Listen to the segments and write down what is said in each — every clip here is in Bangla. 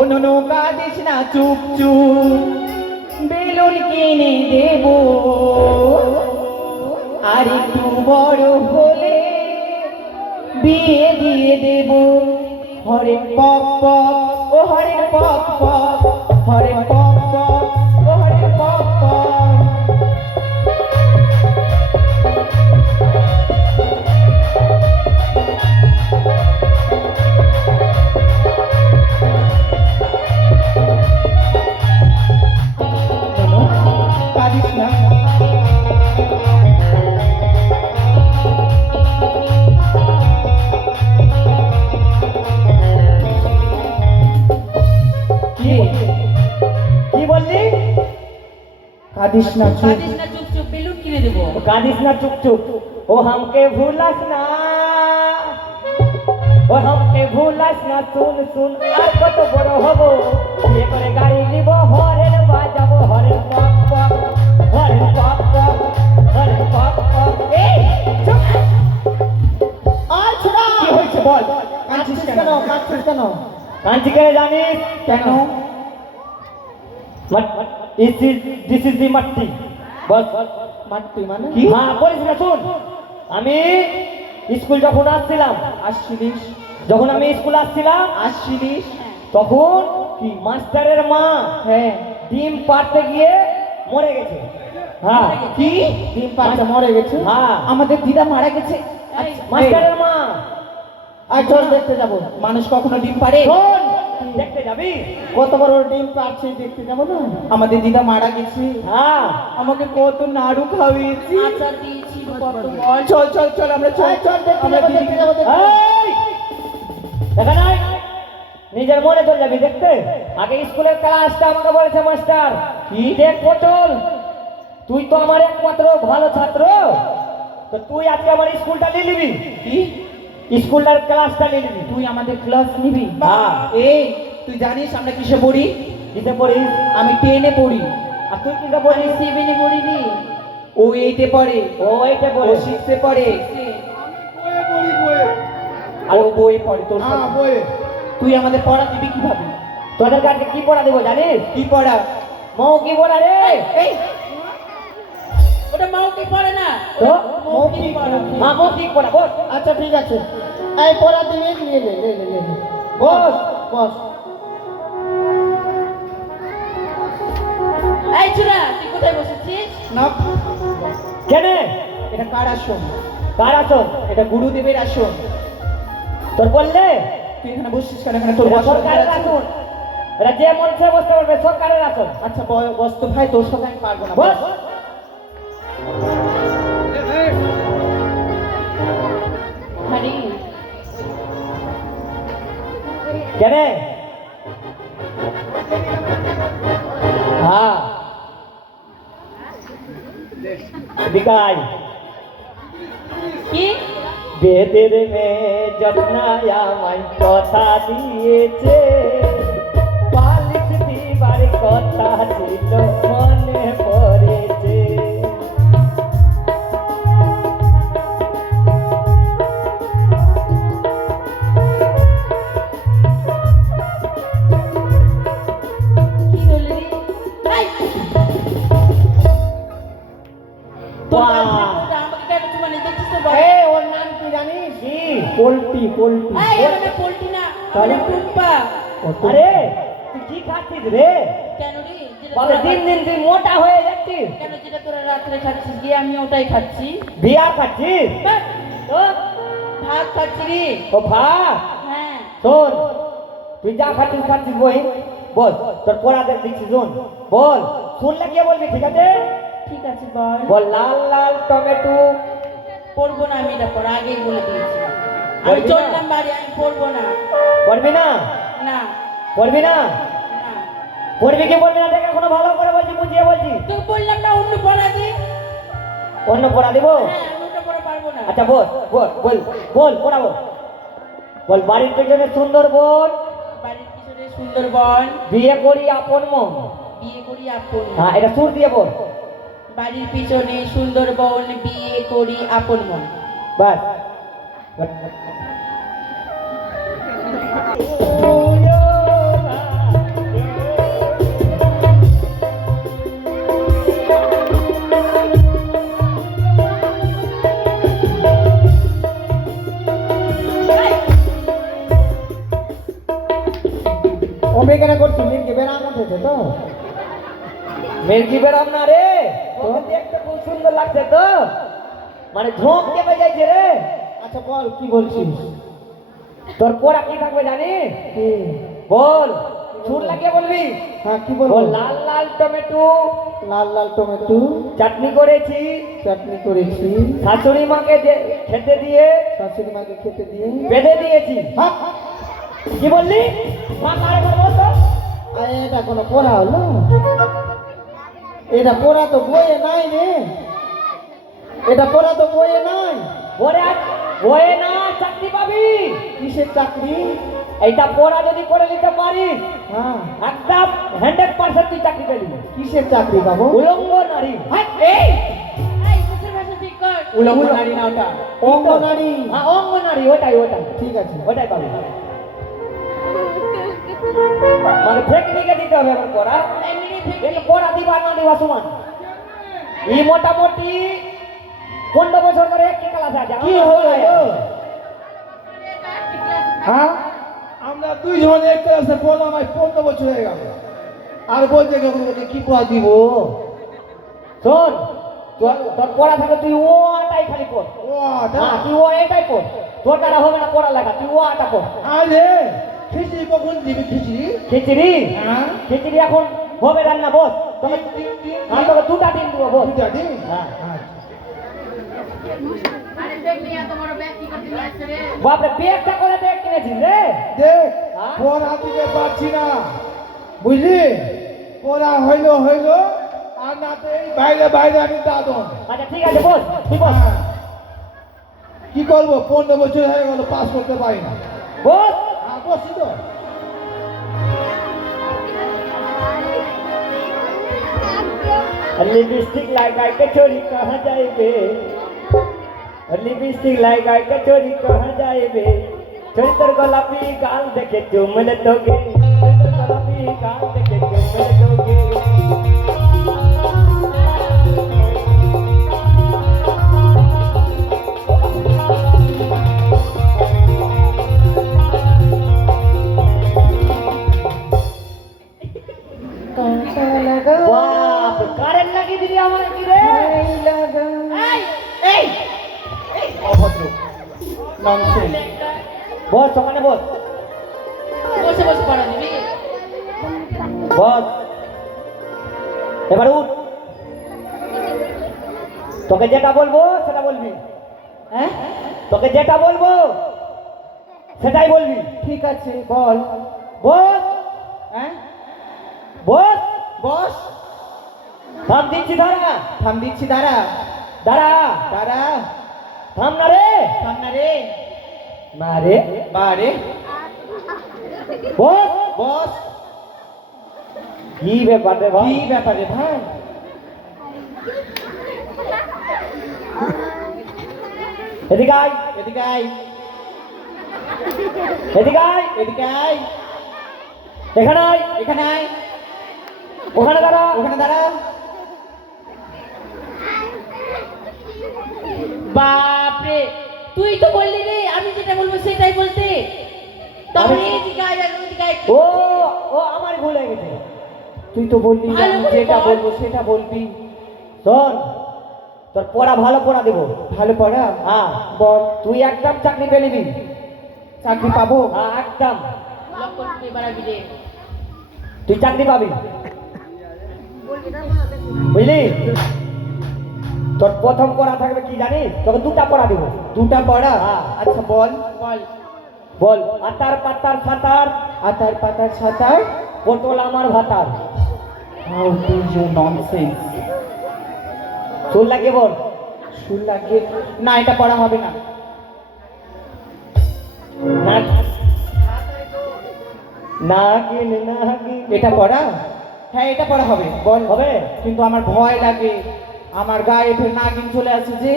অনুনো কাঁদিস না, চুপ চুপ বেলুন কিনে দেব, আর একটু বড় হলে বিয়ে দিয়ে দেব। হরে পক পক ও হরে পক পক, হরে পক পক ও হরে পক পক। কাঁদিস না, কি বললি? কাঁদিস না, কাঁদিস না, চুপ চুপ বেলুন কিনে দেবো। কাঁদিস না, চুপ চুপ। ও हमके भूलस ना, ও हमके भूलस না, শুন শুন আর কত বড় হব, বিয়ে করে গাড়ি নিব, হরেন বাজাবো, হরেন পক পক, হরেন পক পক, হরেন পক পক। এই চুপ, আর ছোড়া কি হয়েছে বল? কাঁদছিস কেন? কাঁদছিস কেন? কাঁদছি কেন জানিস? কেন? দিস ইজ দি মাটি। বল মাটি মানে কি? হ্যাঁ বলিস না, শুন। আমি স্কুল যখন আসছিলিস, যখন আমি স্কুল আসছিলিস তখন কি মাস্টারের মা হ্যাঁ ডিম পাড়তে গিয়ে মরে গেছে। হ্যাঁ কি ডিম পাড়তে মরে গেছে? হ্যাঁ আমাদের দিদা মারা গেছে মাস্টারের মা। আর চল দেখতে যাব। মানুষ কখনো ডিম পাড়ে? দেখতে যাবি? কত বড় ডিম পাড়ছে দেখতে যাবো না? আমাদের দিদা মারা গেছে। হ্যাঁ আমাকে কত নাড়ু খাওয়িয়েছি, আচার দিয়েছি কত বল। চল চল চল আমরা চল চল দেখতে যাবো। দেখা নাই নিজের মনে চল যাবি দেখতে? আগে স্কুলের ক্লাসটা আমাকে বলেছে মাস্টার কি দেখবো, চল। তুই তো আমার একমাত্র ভালো ছাত্র, তো তুই আজকে আমার স্কুলটা নিয়ে নিবি। কি স্কুলটার ক্লাসটা নিয়ে নিবি? তুই আমাদের ক্লাস নিবি? হ্যাঁ। এই তুই জানিস আমরা কিসে পড়ি? কিসে পড়ি? আমি 10-এ পড়ি। আর তুই কিসে পড়ি? 7-এ পড়িনি। ও 8-এ পড়ে। ও 8-এ পড়ে। ও 6-এ পড়ে। আর ও বই পড়ে তোর সাথে। হ্যাঁ বই। তুই আমাদের পড়া দিবি কিভাবে? তোদের কাছে কি পড়া দেব জানিস? কি পড়া? মৌ কি পড়া রে? এই ওটা মৌখিক পড়ে না, তো মৌখিক পড়া। হ্যাঁ মৌখিক পড়া বল। আচ্ছা ঠিক আছে, এই পড়া দিবি, নিয়ে নে নে নে নে বস বস। এই ছোড়া, তুই কোথায় বসেছিস? না কেন? এটা কার আসন? কার আসন? এটা গুরুদেবের আসন। তোর বললে তুই এখানে বসছিস কেন? এখানে তোর সরকারের আসন। এটা যে মঞ্চে বসতে পারবে সরকারের আসন। আচ্ছা বস তো ভাই, তোর সাথে আমি পারবো না। বস। হারি কেন? হ্যাঁ বিকাই কি বেদের মেয়ে যত্নায় আমায় কথা দিয়েছে, পালিশ দিবার কথা ছিল মনে পড়েছে। কি বললি? এই তোর গার্লফ্রেন্ড আমাকে কেন চুমানি দেখছিস তো বল? এই ওর নাম কি জানিস? কি পোল্টি? পোল্টি? এই এটা পোল্টি না, এটা টুম্পা। আরে তুই কি খাচ্ছিস রে? কেন রে? যেটা বলে তোরা দিন দিন তুই মোটা হয়ে যাচ্ছিস। কেন যেটা তোরা রাত্রে খাচ্ছিস গিয়ে আমি ওটাই খাচ্ছি। বিয়ার খাচ্ছিস? বাহ, তো ভাত খাচ্ছি রে। ও ভাত? হ্যাঁ শোন, তুই যা খাচ্ছিস খাচ্ছিস বই বল, তোর পড়াতে দিচ্ছি শোন। বল, শুনলে কি বলবি ঠিক আছে? ঠিক আছে বল। বল লাল লাল টমেটো। পড়বো না আমি, এটা পড়া আগেই বলে দিয়েছি। আমি পড়বি না? চললাম বাড়ি, আমি পড়বো না। পড়বি না? না পড়বি না? না, পড়বি কি পড়বি না দেখ এখনো ভালো করে বলছি, বুঝিয়ে বলছি। তোকে বললাম না অন্য পড়া দি। অন্য পড়া দিব? হ্যাঁ আমি ওটা পড়া পারবো না। আচ্ছা বল বল বল বল পড়াবো। বল বাড়ির পেছনে সুন্দর বোন, বাড়ির পিছনে সুন্দরবন, বিয়ে করি আপন মন। বিয়ে করি আপন। হ্যাঁ এটা সুর দিয়ে বল। বাড়ির পিছনে সুন্দরবন, বিয়ে করি আপন মন। বাস। অমেরিকানে করছি মিনকে বেরাম উঠেছে তো মেরকি বেরাম না রে তোকে দেখতে খুব সুন্দর লাগছে তো মানে ঝোঁক চেপে যাইছে রে। আচ্ছা বল কি বলছিস? তোর পড়া কি থাকবে জানিস? কি? বল সুর লাগিয়ে বলবি। হ্যাঁ কি বলবো? বল লাল লাল টমেটো লাল লাল টমেটো চাটনি করেছি, চাটনি করেছি, শাশুড়ি মাকে খেতে দিয়ে শাশুড়ি মাকে খেতে দিয়ে বেঁধে দিয়েছি। হ্যাঁ কি বললি? মা কারে বলবো তো? আরে এটা কোনো পড়া হলো? এটা পড়া তো বইয়ে নাই রে, এটা পড়া তো বইয়ে নাই। বয়ে না চাকরি পাবি। কিসের চাকরি? এইটা পড়া যদি করে নিতে পারিস হ্যাঁ একদম 100% তুই চাকরি পেলি। কিসের চাকরি পাবো? উলঙ্গ নারী। হ্যাঁ, এই এই মুখের ভাষা ঠিক কর। উলঙ্গ নারী না ওটা অঙ্গনারী। হ্যাঁ অঙ্গ নারী, ওটাই ওটাই ঠিক আছে ওটাই পাবি। মানে টেকনিকে দিতে হবে এবার পড়া। এমনি ঠিক এই পড়া দিবা না দিবা সমান। এই মোটামুটি 15 বছর ধরে একই ক্লাসে আছে। কি হলো? হ্যাঁ আমরা দুইজন এক ক্লাসে পড়লাম, আজ 15 বছর হয়ে গেল, আর বলতে গেলে কি পড়া দিব? শোন তোর পড়া থাকে তুই ও আটাই খালি পড়। ওটা হ্যাঁ তুই ও এটাই পড়, তোর দ্বারা হবে না পড়া লেখা, তুই ও আটা পড়। আরে খিচড়ি কখন দিবি? খিচড়ি খিচড়ি হ্যাঁ খিচড়ি এখন হবে রান্না বস। তোকে আমি তোকে 2টা ডিম দেবো বস। দুটা দিন। হ্যাঁ আরে দেখলি এত বড় ব্যাগ কি করতে নিয়ে আসছে রে? বাপরে পেটটা করে দেখ কিনেছিস রে। দেখ হ্যাঁ? পড়া দিতে পারছি না, বুঝলি? পড়া হইলো আর না তো এই বাইরে বাইরে আমি দাদন। আচ্ছা ঠিক আছে বস, তুই বস হ্যাঁ। কি করবো, 15 বছর হয়ে গেল পাস করতে পারি না। বস। হ্যাঁ বসছি তো। लिपस्टिक लगाई के चोरी कहाँ जाएबे? लिपस्टिक लगाई के चोरी कहाँ जाएबे? चोरी तर गोलापी गाल देखे चुम लेतोगे, चोरी तर गोलापी गाल देखे चुम लेतोगे। বাপ কারেন্ট লাগিয়ে দিলি আমার কি রে? এই অভদ্র ননসেন্স। বস ওখানে বস, বসে বসে পড়া দিবি? বস এবার উঠ, তোকে যেটা বলবো সেটা বলবি। হ্যাঁ তোকে যেটা বলবো সেটাই বলবি। ঠিক আছে বল। বস হ্যাঁ বস বস থাম দিচ্ছি, দাঁড়া থাম দিচ্ছি, দাঁড়া দাঁড়া দাঁড়া। থাম না রে। থাম না রে। না রে বারে বস। বস। কি ব্যাপার রে ভাই? কি ব্যাপারে ভাই? এদিকে আয়, এদিকে আয়, এদিকে আয়, এদিকে আয়, এখানে আয়, এখানে আয়, ওখানে দাঁড়া। ওখানে দাঁড়া। বাপরে, তুই তো বললি রে আমি যেটা বলবো সেটাই বলতে। তবে এদিকে আয় আর ওদিকে আয়। ও ও আমার ভুল হয়ে গেছে। তুই তো বললি যে ভালো আমি করে যেটা বল। বলবো সেটা বলবি। শোন তোর পড়া ভালো পড়া দেবো। ভালো পড়া হ্যাঁ বল। তুই একদম চাকরি পেয়ে নিবি। চাকরি পাবো? হ্যাঁ একদম লক্ষ্য করে বাড়াবি রে। তুই চাকরি পাবি, বুঝলি? তোর প্রথম পড়া থাকবে কি জানিস? তোকে 2টা পড়া দেবো। দুটা পড়া? হ্যাঁ। আচ্ছা বল। বল। বল আতার পাতার ফাতার, আতার পাতার সাঁতার। পটল আমার ভাতার। How do you nonsense. সুর লাগিয়ে বল। সুর লাগিয়ে না, এটা পড়া হবে না। নাগিন নাগিন এটা পড়া? হ্যাঁ এটা পড়া হবে, বল। হবে? কিন্তু আমার ভয় লাগে, আমার গায়ে ফের নাগিন চলে আসে যে।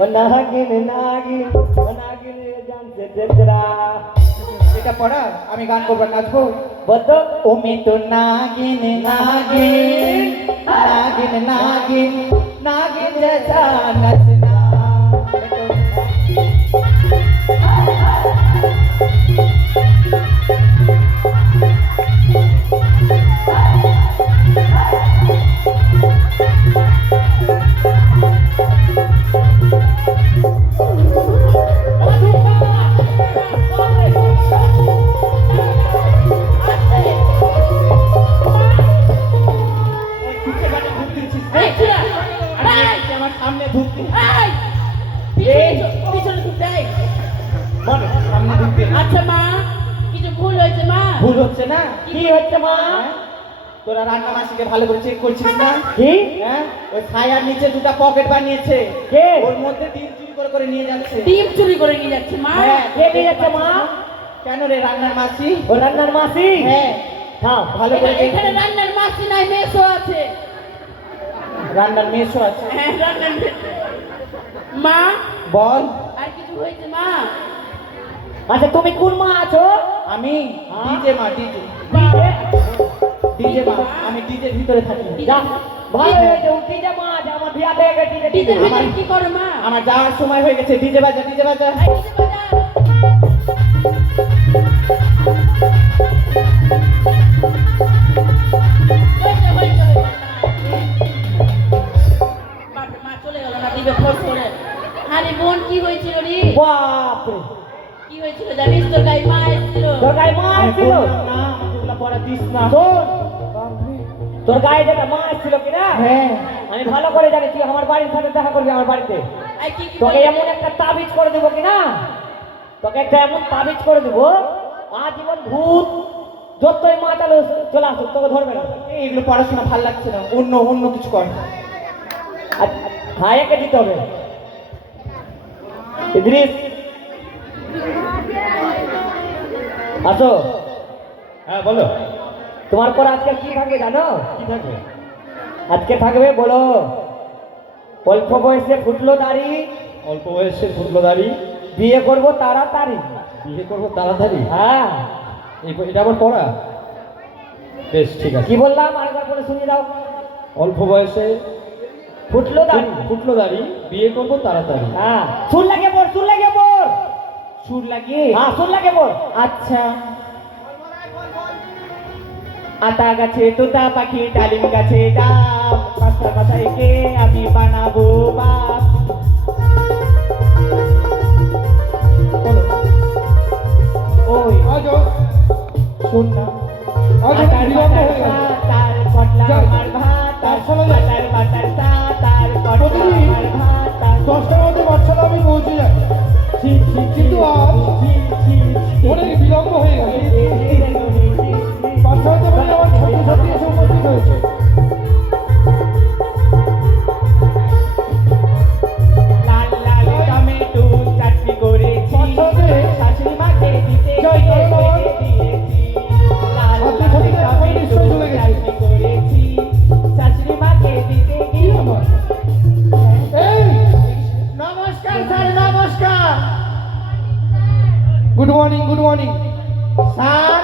ও নাগিন নাগিন ও নাগিন জানতে তেতরা এটা পড়া আমি গান করবো নাচবো বলতো ও মে তো নাগিন নাগিন नागिन नागिन नागिन जैसा नचना এই চুরা এই আমার সামনে ঢুকতে এই পিছনে ঢুকতে এই। মানে সামনে ঢুকতে আচ্ছা মা কিছু ভুল হয়েছে মা ভুল হচ্ছে না কি হচ্ছে মা তোরা রান্না মাসিকে ভালো করে চেক করছিস না কি হ্যাঁ ওই ছায়ার নিচে দুটো পকেট বানিয়েছে কে ওর মধ্যে ডিম চুরি করে নিয়ে যাচ্ছে ডিম চুরি করে নিয়ে যাচ্ছে মা হ্যাঁ কে নিয়ে যাচ্ছে মা কেন রে রান্নার মাসি ও রান্নার মাসি হ্যাঁ হ্যাঁ ভালো করে এখানে রান্নার মাসি নাই মেসো আছে রান্নার মেশো আছে হ্যাঁ রান্নার মা বল আর কিছু হয়েছে মা আচ্ছা তুমি কোন মা আছো আমি ডিজে মা ডিজে ডিজে মা আমি ডিজে ভিতরে থাকি যা ভালো হয়েছে উঠি যা মা যা আমার বিয়া হয়ে গেছে ডিজের ভিতরে কি করে মা আমার যাওয়ার সময় হয়ে গেছে ডিজে বাজা ডিজে বাজা এই ডিজে বাজা মা চলে গেল না দিবে ফোর্স করে আরে বোন কি হয়েছিল রে বাপ রে কি হয়েছিল জানিস তোর গায়ে মা এসেছিল তোর গায়ে মা ছিল না আমাকে পড়া দিস না শোন তোর গায়ে যেটা মা ছিল কিনা হ্যাঁ আমি ভালো করে জানি তুই আমার বাড়ির সাথে দেখা করবি আমার বাড়িতে আই কি কি তোকে এমন একটা তাবিজ করে দেবো কিনা তোকে একটা এমন তাবিজ করে দেবো আজীবন ভূত যতই মা চালো চলে আসুক তোকে ধরবে না এগুলো পড়াশোনা ভালো লাগছে না অন্য অন্য কিছু কর আর ভাইয়াকে দিতে হবে ইদ্রিস আসো হ্যাঁ বলো তোমার পর আজকে কি থাকে জানো কি থাকবে আজকে থাকবে বলো অল্প বয়সে ফুটলো দাড়ি অল্প বয়সের ফুটলো দাড়ি বিয়ে করবো তাড়াতাড়ি বিয়ে করবো তাড়াতাড়ি হ্যাঁ এটা আবার পড়া বেশ ঠিক আছে কি বললাম আরেকবার করে শুনিয়ে দাও অল্প বয়সে ফুটলো দাড়ি ফুটলো দাড়ি বিয়ে করবো তাড়াতাড়ি হ্যাঁ সুর লাগে পড় সুর লাগে পড় সুর লাগিয়ে হ্যাঁ সুর লাগে পড় আচ্ছা আতা গাছে তোতা পাখি ডালিম গাছে ডাব পাতা পাতাইকে আমি বানাবো বাপ ওই শোন না আটার বাটার তার পটলা আমার ভাত তার বাটার বাটার তার পটলা আমার ভাত তার 10টার মধ্যে বাচ্চারা আমি পৌঁছে যাই কিন্তু আজ অনেক বিলম্ব হয়ে গেল বাচ্চা হতে পারে আমার ছাত্রছাত্রী এসে উপস্থিত হয়েছে লাল লাল টমেটো চাটনি করেছি বাচ্চাদের শাশুড়ি মাকে দিতে জয় জয় বাবা। দিয়েছি লাল লাল ছাত্রছাত্রীরা এখন টমেটো নিশ্চয়ই চলে গেছে। চাটনি করেছি শাশুড়ি মাকে দিতে গিয়ে আমার এই নমস্কার স্যার নমস্কার গুড মর্নিং স্যার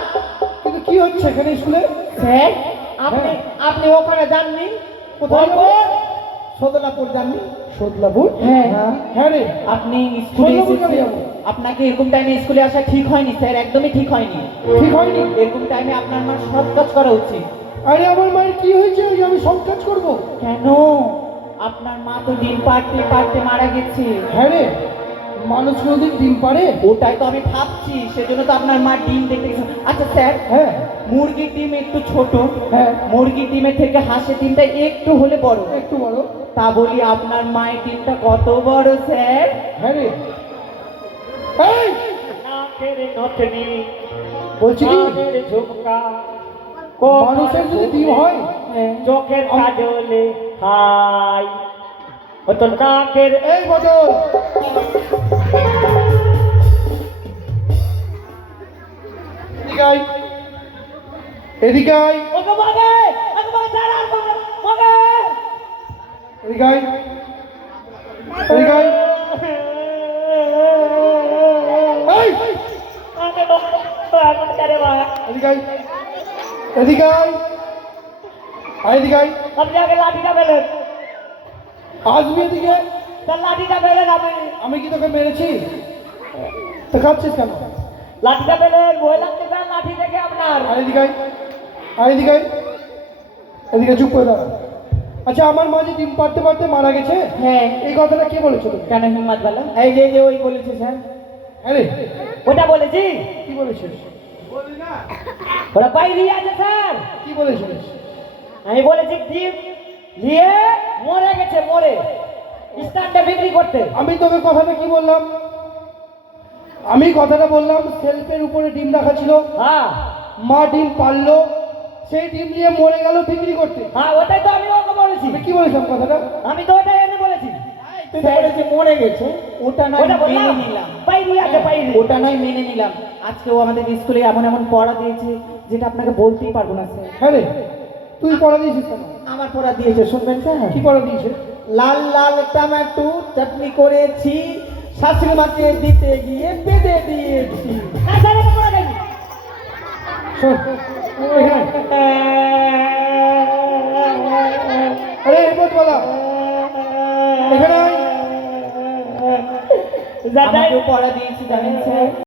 কিন্তু কি হচ্ছে এখানে স্কুলে স্যার আপনি হ্যাঁ। আপনি ওখানে যাননি কোথায় যাবো? সদলাপুর যাননি সদলাপুর হ্যাঁ। হ্যাঁ রে আপনি স্কুলে সদলাপুর কেন এসেছেন যাবো? আপনাকে এরকম টাইমে স্কুলে আসা ঠিক হয়নি স্যার একদমই ঠিক হয়নি ঠিক হয়নি এরকম টাইমে আপনার মা সব কাজ করা উচিত আরে আমার মায়ের কি হয়েছে যে আমি সব কাজ করবো কেন আপনার মা তো ডিম পাড়তে পাড়তে মারা গেছে হ্যাঁ রে মানুষ কোনোদিন ডিম পারে ওটাই তো আমি ভাবছি সেজন্য তো আপনার মা ডিম দেখতে গেছে আচ্ছা স্যার হ্যাঁ মুরগির ডিম একটু ছোট হ্যাঁ মুরগির ডিমের থেকে হাঁসের ডিমটা একটু হলে বড় একটু বলো তা বলি আপনার মায়ের ডিমটা কত বড় স্যার হ্যাঁ রে এই নাকের নথনি বলছি কি কানের ঝুমকা মানুষের যদি ডিম হয় চোখের কাজলে হাই ও তোর নাকের এই বদল এদিকে আয় ওকে মাগে ছাড় আর মাগে এদিকে আয় এদিকে আয় এই এদিকে আয়। এদিকে আয়। আয় এদিকে আয়। আপনি আগে লাঠিটা পেলেন, আসবি এদিকে। তার লাঠিটা পেলেন আপনি, আমি কি তোকে মেরেছি? তো খাচ্ছিস কেন? লাঠিটা পেলেন, ভয় লাগছে স্যার লাঠি দেখে আপনার। আয় এদিকে আয়। আয় এদিকে আয়। এদিকে চুপ করে দাঁড়া। আচ্ছা, আমার মা যে ডিম পাড়তে পারতে মারা গেছে, হ্যাঁ, এই কথাটা কে বলেছো তোকে? কেন হিম্মত বলো? এই যে ওই বলেছে স্যার। আরে ওটা বলেছি, কি বলেছিস? ওটা বাইরে আছে স্যার। কি বলেছিস? আমি বলেছি ডিম নিয়ে মরে গেছে, মরে স্ট্যান্ডে বিক্রি করতে। আমি তোকে কথাটা কি বললাম? আমি কথাটা বললাম সেলফের উপরে ডিম রাখা ছিল, হ্যাঁ মা ডিম পারলো, সেই ডিম নিয়ে মরে গেল বিক্রি করতে। হ্যাঁ, ওটাই তো আমি ওকে বলেছি। আমি কি বলেছিলাম কথাটা? আমি তো ওটাই এনে বলেছি। তুই তো বলেছি মরে গেছে, ওটা নয় ওটা মেনে বললাম নিলাম। বাইরে আছে, বাইরে। ওটা নয় মেনে নিলাম। আজকে ও আমাদের স্কুলে এমন এমন পড়া দিয়েছে যেটা আপনাকে বলতেই পারবো না স্যার। হ্যাঁ রে, তুই পড়া দিয়েছিস কেন? আমার পড়া দিয়েছে, শুনবেন স্যার? কি পড়া দিয়েছে? লাল লাল টমেটো চাটনি করেছি, শাশুড়ি মাকে দিতে গিয়ে বেঁধে দিয়েছি। না স্যার, এটা পড়া যায়নি। শোন, এখানে আরে হেমন্ত বলা, এখানে আয়। যা যাই আমাকেও পড়া দিয়েছি জানেন স্যার?